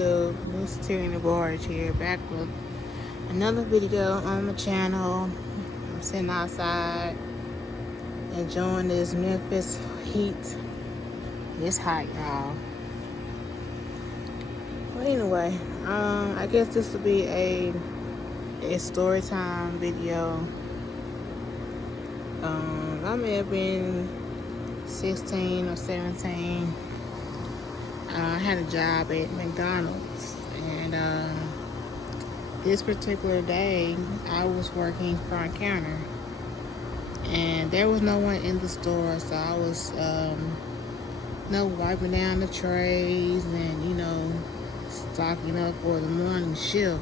YouTube, Miss Tierney Barge here, back with another video on my channel. I'm sitting outside enjoying this Memphis heat. It's hot, y'all. But anyway, I guess this will be a story time video. I may have been 16 or 17. I had a job at McDonald's, and this particular day I was working front counter, and there was no one in the store, so I was wiping down the trays and stocking up for the morning shift.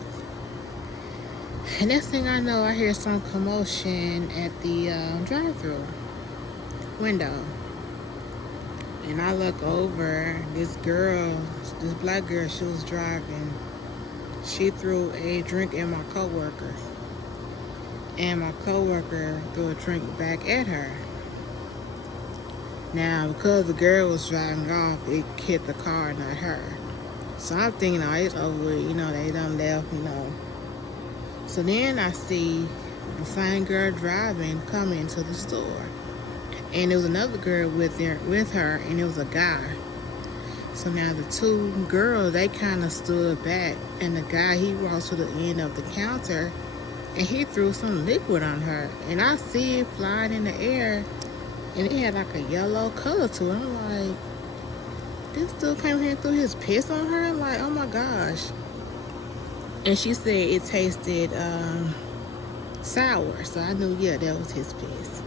And next thing I know, I hear some commotion at the drive-thru window. And I look over, this black girl, she was driving. She threw a drink at my coworker. And my coworker threw a drink back at her. Now, because the girl was driving off, it hit the car, not her. So I'm thinking, oh, it's over with, they done left, So then I see the same girl driving come into the store. And there was another girl with her, and it was a guy. So now the two girls, they kind of stood back, and the guy, he walked to the end of the counter, and he threw some liquid on her. And I see it flying in the air, and it had like a yellow color to it. I'm like, this dude came here and threw his piss on her? I'm like, oh my gosh. And she said it tasted sour, so I knew, yeah, that was his piss.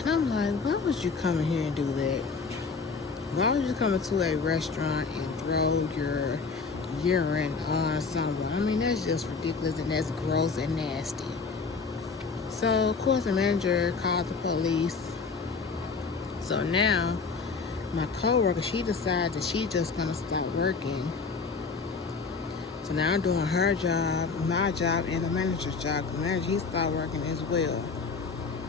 And I'm like, why would you come in here and do that? Why would you come into a restaurant and throw your urine on someone? I mean, that's just ridiculous, and that's gross and nasty. So, of course, the manager called the police. So now, my coworker, she decided that she's just going to stop working. So now I'm doing her job, my job, and the manager's job. The manager, he stopped working as well.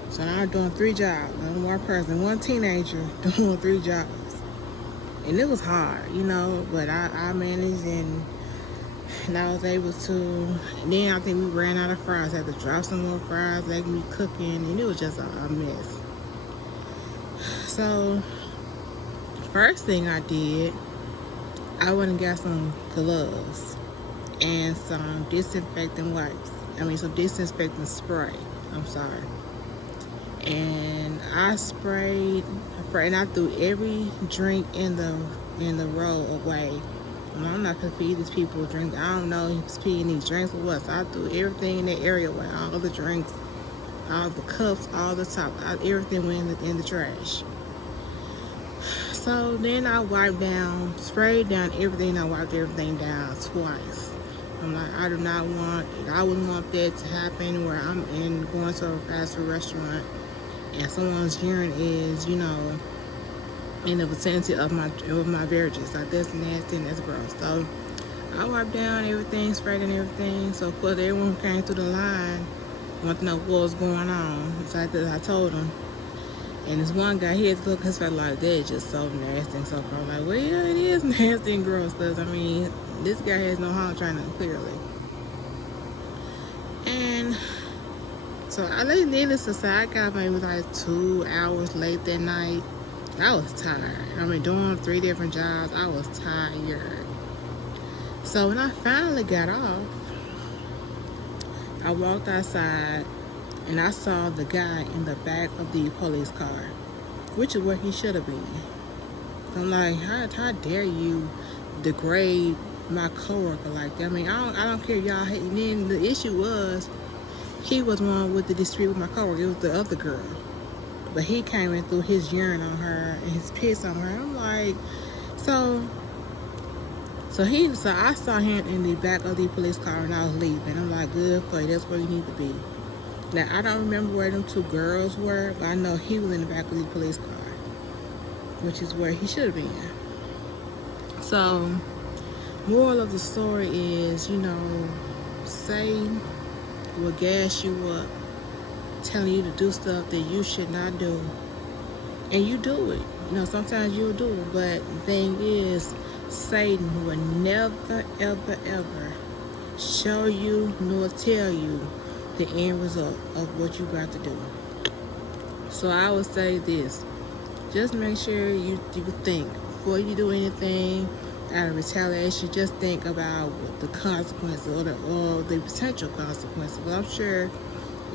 So now I'm doing 3 jobs. One person, one teenager doing 3 jobs. And it was hard, but I managed, and I was able to. And then I think we ran out of fries. I had to drop some more fries, let me cooking, and it was just a mess. So, first thing I did, I went and got some gloves and some disinfectant wipes. Some disinfectant spray. I'm sorry. And I sprayed, and I threw every drink in the row away. I'm not gonna feed these people a drink. I don't know if he's feeding these drinks or what. So I threw everything in that area away. All the drinks, all the cups, all the top, everything went in the trash. So then I sprayed down everything. I wiped everything down twice. I'm like, I wouldn't want that to happen where I'm going to a fast food restaurant and someone's urine is, in the vicinity of my beverages. Like, that's nasty and that's gross. So I wiped down everything, sprayed and everything. So of course everyone came through the line, wanted to know what was going on. So I told them. And this one guy, he had to look at his face like, that is just so nasty and so gross. I'm like, well, yeah, it is nasty and gross, because this guy has no harm trying to, clearly. And so needless to say, I got maybe like 2 hours late that night. I was tired. Doing 3 different jobs, I was tired. So when I finally got off, I walked outside, and I saw the guy in the back of the police car, which is where he should have been. I'm like, how dare you degrade my coworker like that? I don't care, y'all. And then the issue was, he was one with the dispute with my coworker. It was the other girl, but he came and threw his urine on her and his piss on her. I'm like, so I saw him in the back of the police car when I was leaving. I'm like, good for you. That's where you need to be. Now, I don't remember where them 2 girls were, but I know he was in the back of the police car, which is where he should have been. So, moral of the story is, Satan will gas you up, telling you to do stuff that you should not do. And you do it. Sometimes you'll do it, but the thing is, Satan will never, ever, ever show you nor tell you the end result of what you got to do. So I would say this: just make sure you think before you do anything out of retaliation. Just think about what the consequences or the potential consequences. But I'm sure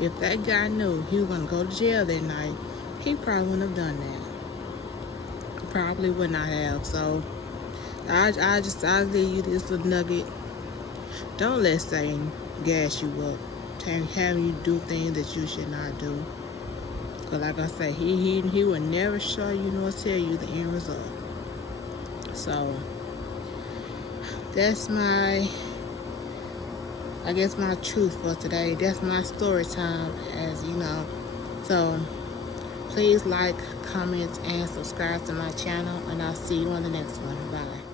if that guy knew he was going to go to jail that night, he probably wouldn't have done that. Probably would not have. So I'll leave you this little nugget. Don't let Satan gas you up, having you do things that you should not do. Because like I say, he will never show you nor tell you the end result. So that's my truth for today. That's my story time, as you know. So please like, comment, and subscribe to my channel, and I'll see you on the next one. Bye.